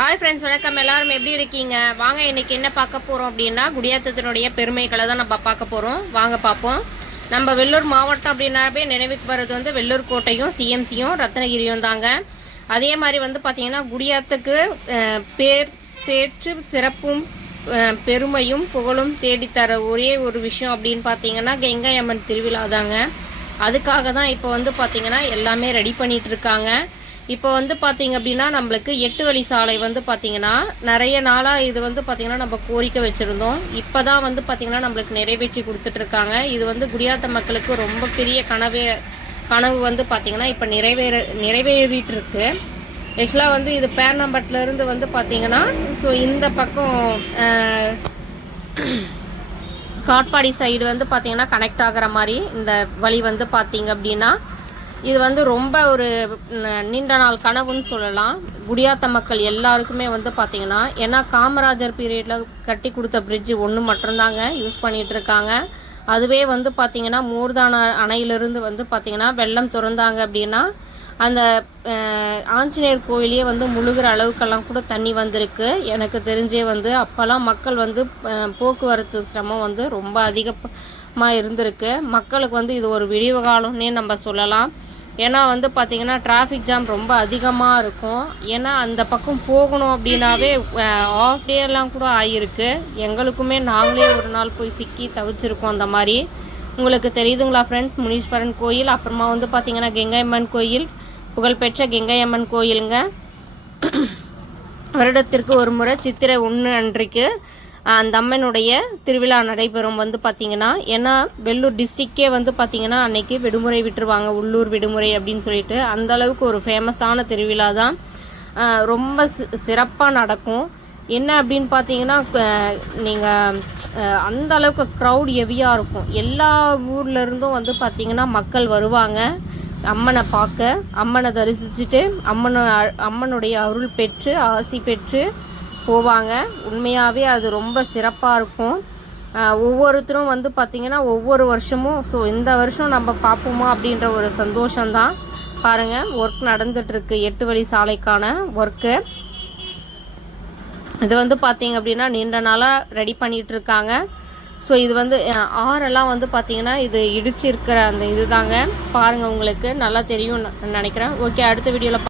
Hi friends வணக்கம். எல்லாரும் எப்படி இருக்கீங்க? வாங்க இன்னைக்கு என்ன பார்க்க போகிறோம் அப்படின்னா குடியாத்தத்தினுடைய பெருமைகளை தான் நம்ம பார்க்க போகிறோம் வாங்க பார்ப்போம். நம்ம வெள்ளூர் மாவட்டம் அப்படின்னாவே நினைவுக்கு வர்றது வந்து வெள்ளூர் கோட்டையும் சிஎம்சியும் ரத்னகிரியும் தாங்க. அதே மாதிரி வந்து பார்த்தீங்கன்னா குடியாத்துக்கு பேர் சேற்று சிறப்பும் பெருமையும் புகழும் தேடித்தர ஒரே ஒரு விஷயம் அப்படின்னு பார்த்தீங்கன்னா கங்கை அம்மன் திருவிழா தாங்க. அதுக்காக தான் இப்போ வந்து பார்த்தீங்கன்னா எல்லாமே ரெடி பண்ணிகிட்டு இருக்காங்க. இப்போ வந்து பார்த்தீங்க அப்படின்னா நம்மளுக்கு எட்டு வழி சாலை வந்து பார்த்தீங்கன்னா நிறைய நாளாக இது வந்து பார்த்தீங்கன்னா நம்ம கோரிக்கை வச்சுருந்தோம். இப்போ தான் வந்து பார்த்தீங்கன்னா நம்மளுக்கு நிறைவேற்றி கொடுத்துட்டு இருக்காங்க இது வந்து குடியாத்த மக்களுக்கு ரொம்ப பெரிய கனவே கனவு வந்து பார்த்தீங்கன்னா இப்போ நிறைவேற நிறைவேறிட்டு இருக்கு ஆக்சுவலாக வந்து இது பேர் இருந்து வந்து பார்த்தீங்கன்னா ஸோ இந்த பக்கம் காட்பாடி சைடு வந்து பார்த்தீங்கன்னா கனெக்ட் ஆகிற மாதிரி இந்த வழி வந்து பார்த்தீங்க அப்படின்னா இது வந்து ரொம்ப ஒரு நீண்ட நாள் கனவுன்னு சொல்லலாம். குடியாத்த மக்கள் எல்லாருக்குமே வந்து பார்த்தீங்கன்னா ஏன்னா காமராஜர் பீரியடில் கட்டி கொடுத்த பிரிட்ஜு ஒன்று மட்டும்தாங்க யூஸ் பண்ணிகிட்டு இருக்காங்க. அதுவே வந்து பார்த்திங்கன்னா மூர்தான அணையிலிருந்து வந்து பார்த்திங்கன்னா வெள்ளம் திறந்தாங்க அப்படின்னா அந்த ஆஞ்சநேயர் கோயிலே வந்து முழுகிற அளவுக்கெல்லாம் கூட தண்ணி வந்திருக்கு. எனக்கு தெரிஞ்சே வந்து அப்போல்லாம் மக்கள் வந்து போக்குவரத்து சிரமம் வந்து ரொம்ப அதிகமாக இருந்திருக்கு. மக்களுக்கு வந்து இது ஒரு விடிவு காலம்னே நம்ம சொல்லலாம். ஏன்னா வந்து பார்த்திங்கன்னா டிராஃபிக் ஜாம் ரொம்ப அதிகமாக இருக்கும். ஏன்னா அந்த பக்கம் போகணும் அப்படின்னாவே ஆஃப் டேலாம் கூட ஆகியிருக்கு எங்களுக்குமே நாங்களே ஒரு நாள் போய் சிக்கி தவிச்சிருக்கோம் அந்த மாதிரி. உங்களுக்கு தெரியுதுங்களா ஃப்ரெண்ட்ஸ் முனீஸ்வரன் கோயில் அப்புறமா வந்து பார்த்திங்கன்னா கெங்கையம்மன் கோயில் புகழ்பெற்ற கெங்கையம்மன் கோயிலுங்க. வருடத்திற்கு ஒரு முறை சித்திரை ஒன்று அன்றைக்கு அந்த அம்மனுடைய திருவிழா நடைபெறும் வந்து பார்த்திங்கன்னா ஏன்னா வெள்ளூர் டிஸ்ட்ரிக்கே வந்து பார்த்திங்கன்னா அன்னைக்கு விடுமுறை விட்டுருவாங்க உள்ளூர் விடுமுறை அப்படின்னு சொல்லிட்டு. அந்த அளவுக்கு ஒரு ஃபேமஸான திருவிழா தான் ரொம்ப சிறப்பாக நடக்கும். என்ன அப்படின்னு பார்த்தீங்கன்னா நீங்கள் அந்த அளவுக்கு க்ரௌட் ஹெவியாக இருக்கும். எல்லா ஊர்லேருந்தும் வந்து பார்த்தீங்கன்னா மக்கள் வருவாங்க அம்மனை பார்க்க. அம்மனை தரிசிச்சுட்டு அம்மனை அம்மனுடைய அருள் பெற்று ஆசி பெற்று போவாங்க. உண்மையாகவே அது ரொம்ப சிறப்பாக இருக்கும். ஒவ்வொருத்தரும் வந்து பார்த்திங்கன்னா ஒவ்வொரு வருஷமும் ஸோ இந்த வருஷம் நம்ம பார்ப்போமா அப்படின்ற ஒரு சந்தோஷம்தான். பாருங்கள் ஒர்க் நடந்துட்டுருக்கு. எட்டு வழி சாலைக்கான ஒர்க்கு இது வந்து பார்த்திங்க அப்படின்னா நீண்ட நாளாக ரெடி பண்ணிகிட்ருக்காங்க இருக்காங்க ஸோ இது வந்து ஆறெல்லாம் வந்து பார்த்திங்கன்னா இது இடிச்சிருக்கிற அந்த இதுதாங்க. பாருங்கள் உங்களுக்கு நல்லா தெரியும் நினைக்கிறேன். ஓகே அடுத்த வீடியோவில்